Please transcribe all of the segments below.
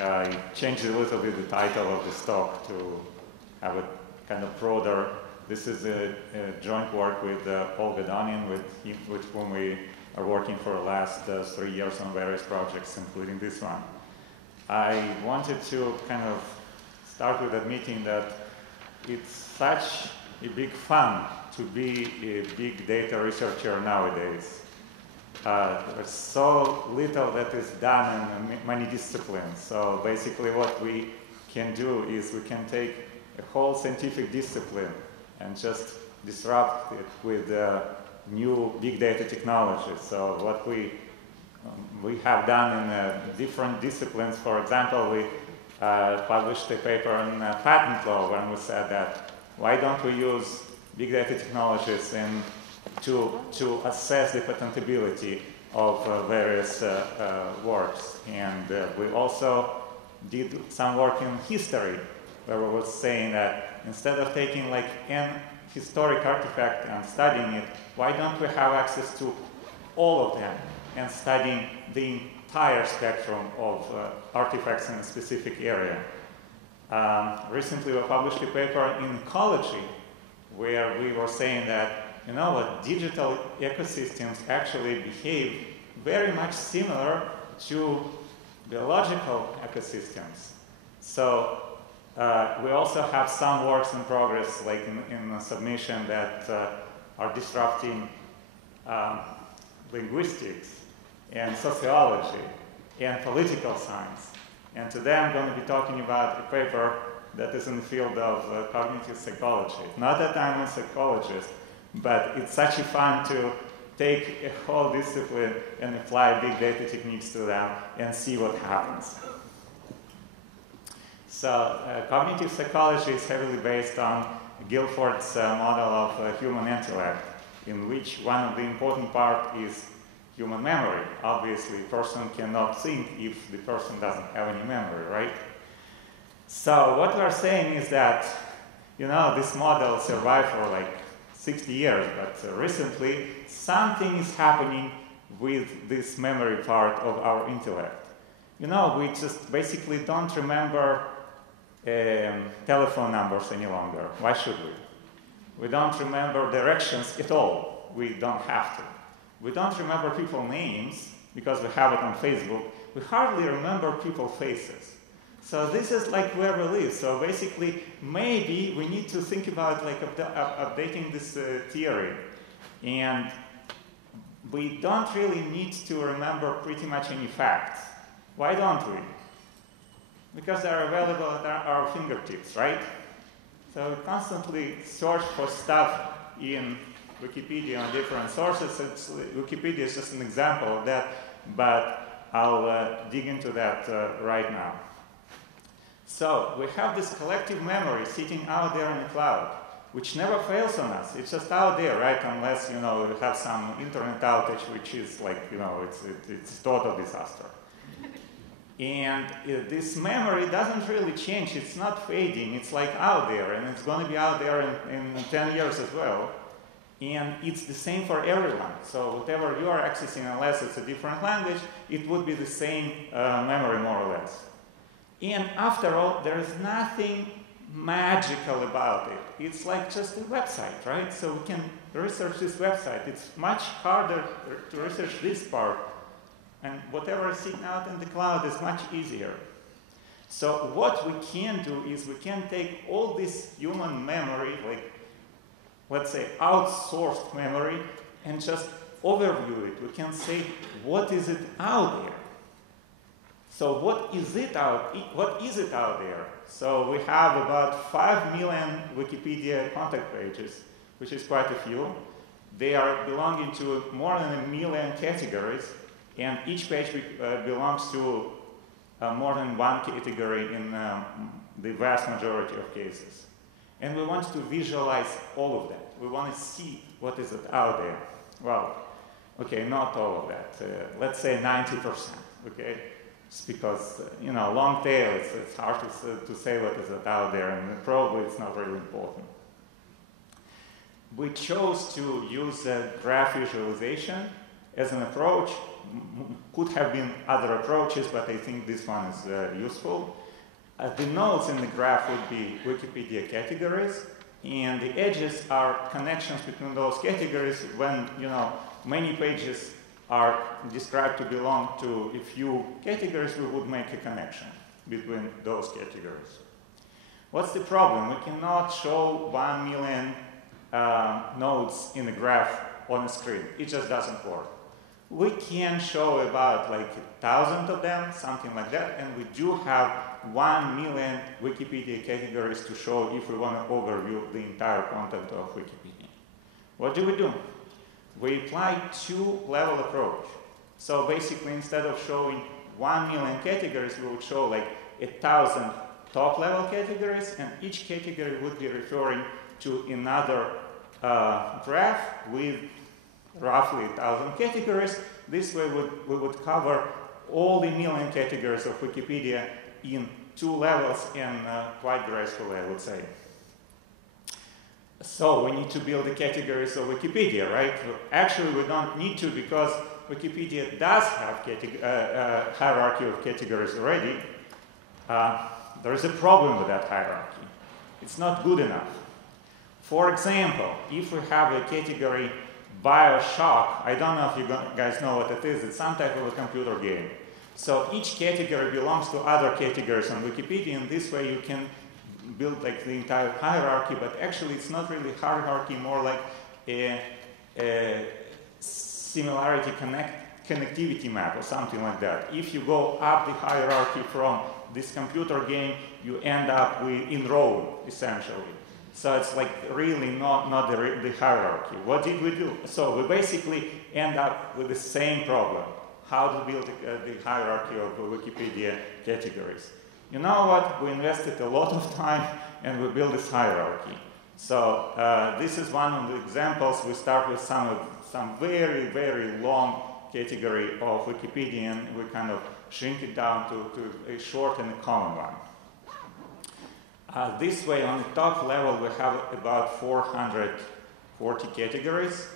I changed a little bit the title of the talk to have a kind of broader. This is a joint work with Paul Gadonin, with whom we are working for the last 3 years on various projects, including this one. I wanted to kind of start with admitting that it's such a big fun to be a big data researcher nowadays. There's so little that is done in many disciplines. So basically what we can do is we can take a whole scientific discipline and just disrupt it with new big data technologies. So what we have done in different disciplines, for example, we published a paper on patent law when we said that why don't we use big data technologies to assess the patentability of various works. And we also did some work in history where we were saying that instead of taking like an historic artifact and studying it, why don't we have access to all of them and studying the entire spectrum of artifacts in a specific area. Recently we published a paper in ecology where we were saying that, you know what, digital ecosystems actually behave very much similar to biological ecosystems. So we also have some works in progress, like in submission, that are disrupting linguistics and sociology and political science. And today I'm going to be talking about a paper that is in the field of cognitive psychology. Not that I'm a psychologist, but it's such a fun to take a whole discipline and apply big data techniques to them and see what happens. So cognitive psychology is heavily based on Guilford's model of human intellect, in which one of the important parts is human memory. Obviously, a person cannot think if the person doesn't have any memory, right? So what we're saying is that, you know, this model survived for like 60 years, but recently something is happening with this memory part of our intellect. You know, we just basically don't remember telephone numbers any longer. Why should we? We don't remember directions at all. We don't have to. We don't remember people's names because we have it on Facebook. We hardly remember people's faces. So this is like where we live. So basically, maybe we need to think about like updating this theory. And we don't really need to remember pretty much any facts. Why don't we? Because they're available at our fingertips, right? So we constantly search for stuff in Wikipedia on different sources. Wikipedia is just an example of that, but I'll dig into that right now. So we have this collective memory sitting out there in the cloud, which never fails on us. It's just out there, right? Unless, you know, you have some internet outage, which is like, you know, it's total disaster. And this memory doesn't really change. It's not fading. It's like out there, and it's going to be out there in 10 years as well. And it's the same for everyone. So whatever you are accessing, unless it's a different language, it would be the same memory, more or less. And after all, there is nothing magical about it. It's like just a website, right? So we can research this website. It's much harder to research this part. And whatever is sitting out in the cloud is much easier. So what we can do is we can take all this human memory, like, let's say, outsourced memory, and just overview it. We can say, what is it out there? So what is it out there? So we have about 5 million Wikipedia contact pages, which is quite a few. They are belonging to more than 1 million categories, and each page belongs to more than one category in the vast majority of cases. And we want to visualize all of that. We want to see what is it out there. Well, okay, not all of that. Let's say 90%, okay? Just because, you know, long tail, it's hard to say what is it out there, and probably it's not really important. We chose to use graph visualization as an approach. Could have been other approaches, but I think this one is useful. The nodes in the graph would be Wikipedia categories, and the edges are connections between those categories when, many pages are described to belong to a few categories, we would make a connection between those categories. What's the problem? We cannot show 1 million nodes in a graph on a screen. It just doesn't work. We can show about like 1,000 of them, something like that, and we do have 1 million Wikipedia categories to show if we want to overview the entire content of Wikipedia. What do? We apply two-level approach. So basically, instead of showing 1 million categories, we would show like 1,000 top-level categories, and each category would be referring to another graph with roughly 1,000 categories. This way we would cover all the million categories of Wikipedia in 2 levels, and quite gracefully, I would say. So we need to build the categories of Wikipedia, right? Actually, we don't need to, because Wikipedia does have hierarchy of categories already. There is a problem with that hierarchy. It's not good enough. For example, if we have a category Bioshock, I don't know if you guys know what it is. It's some type of a computer game. So each category belongs to other categories on Wikipedia, and this way you can build like the entire hierarchy, but actually it's not really hierarchy, more like a similarity connectivity map or something like that. If you go up the hierarchy from this computer game, you end up in Rome, essentially. So it's like really not the hierarchy. What did we do? So we basically end up with the same problem. How to build the hierarchy of Wikipedia categories. You know what? We invested a lot of time and we built this hierarchy. So this is one of the examples. We start with some very, very long category of Wikipedia, and we kind of shrink it down to a short and a common one. This way, on the top level, we have about 440 categories.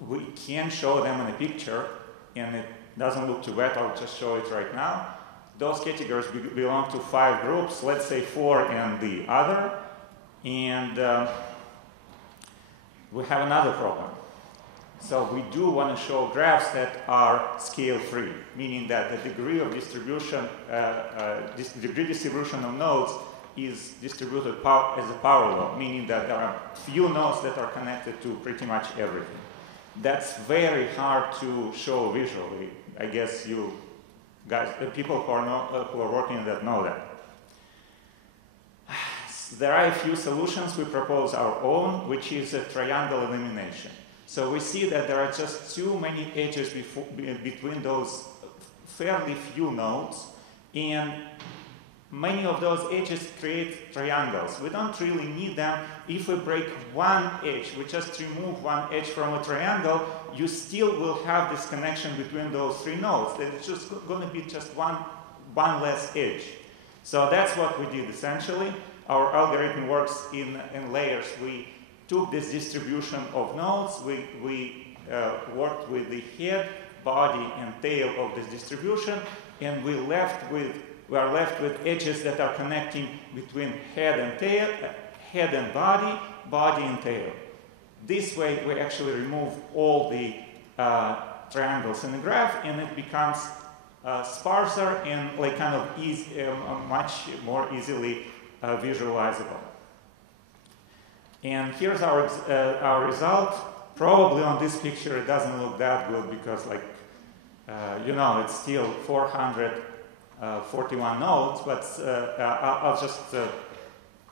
We can show them in a picture, and it doesn't look too bad. I'll just show it right now. Those categories belong to 5 groups, let's say 4 and the other. And we have another problem. So we do want to show graphs that are scale-free, meaning that the degree of distribution, degree distribution of nodes is distributed as a power law, meaning that there are few nodes that are connected to pretty much everything. That's very hard to show visually. I guess you guys, the people who are working on that know that. There are a few solutions. We propose our own, which is a triangle elimination. So we see that there are just too many edges between those fairly few nodes, and many of those edges create triangles. We don't really need them. If we break one edge, we just remove one edge from a triangle, you still will have this connection between those 3 nodes. It's just going to be just one less edge. So that's what we did essentially. Our algorithm works in layers. We took this distribution of nodes, we worked with the head, body, and tail of this distribution, and we are left with edges that are connecting between head and tail, head and body, body and tail. This way, we actually remove all the triangles in the graph, and it becomes sparser and like kind of much more easily visualizable. And here's our result. Probably on this picture it doesn't look that good because, like, it's still 441 nodes, but I'll just,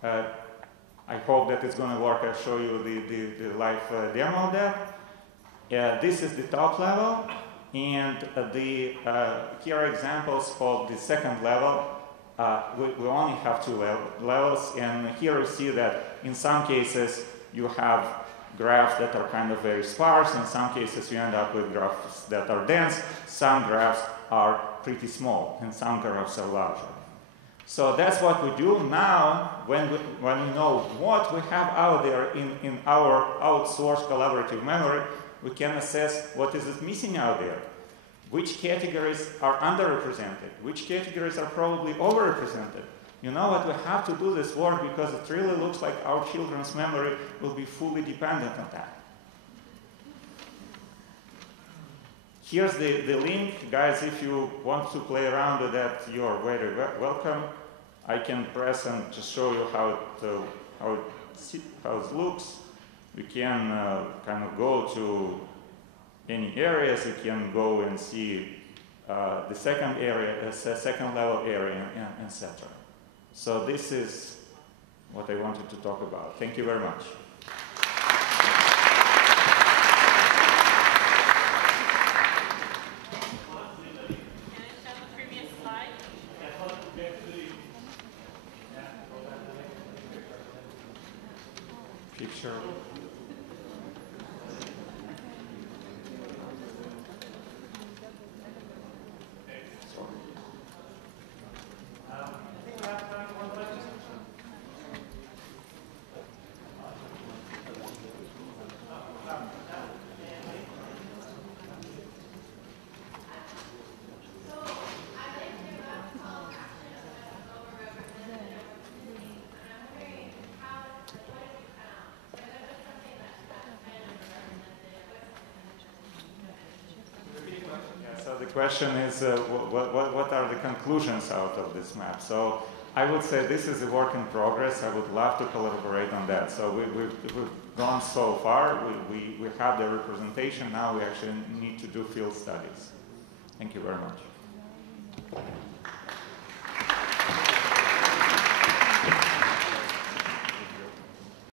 I hope that it's going to work. I'll show you the live demo of that. This is the top level, and here are examples of the second level. We only have 2 levels, and here you see that in some cases you have graphs that are kind of very sparse. In some cases you end up with graphs that are dense. Some graphs are pretty small, and some graphs are larger. So that's what we do now. When we know what we have out there in our outsourced collaborative memory, we can assess what is missing out there. Which categories are underrepresented? Which categories are probably overrepresented? You know what, we have to do this work because it really looks like our children's memory will be fully dependent on that. Here's the link. Guys, if you want to play around with that, you're very welcome. I can press and just show you how it looks. We can kind of go to any areas. You can go and see the second area, second level area, etc. So this is what I wanted to talk about. Thank you very much. Picture. So the question is, what are the conclusions out of this map? So I would say this is a work in progress. I would love to collaborate on that. So we've gone so far. We have the representation. Now we actually need to do field studies. Thank you very much.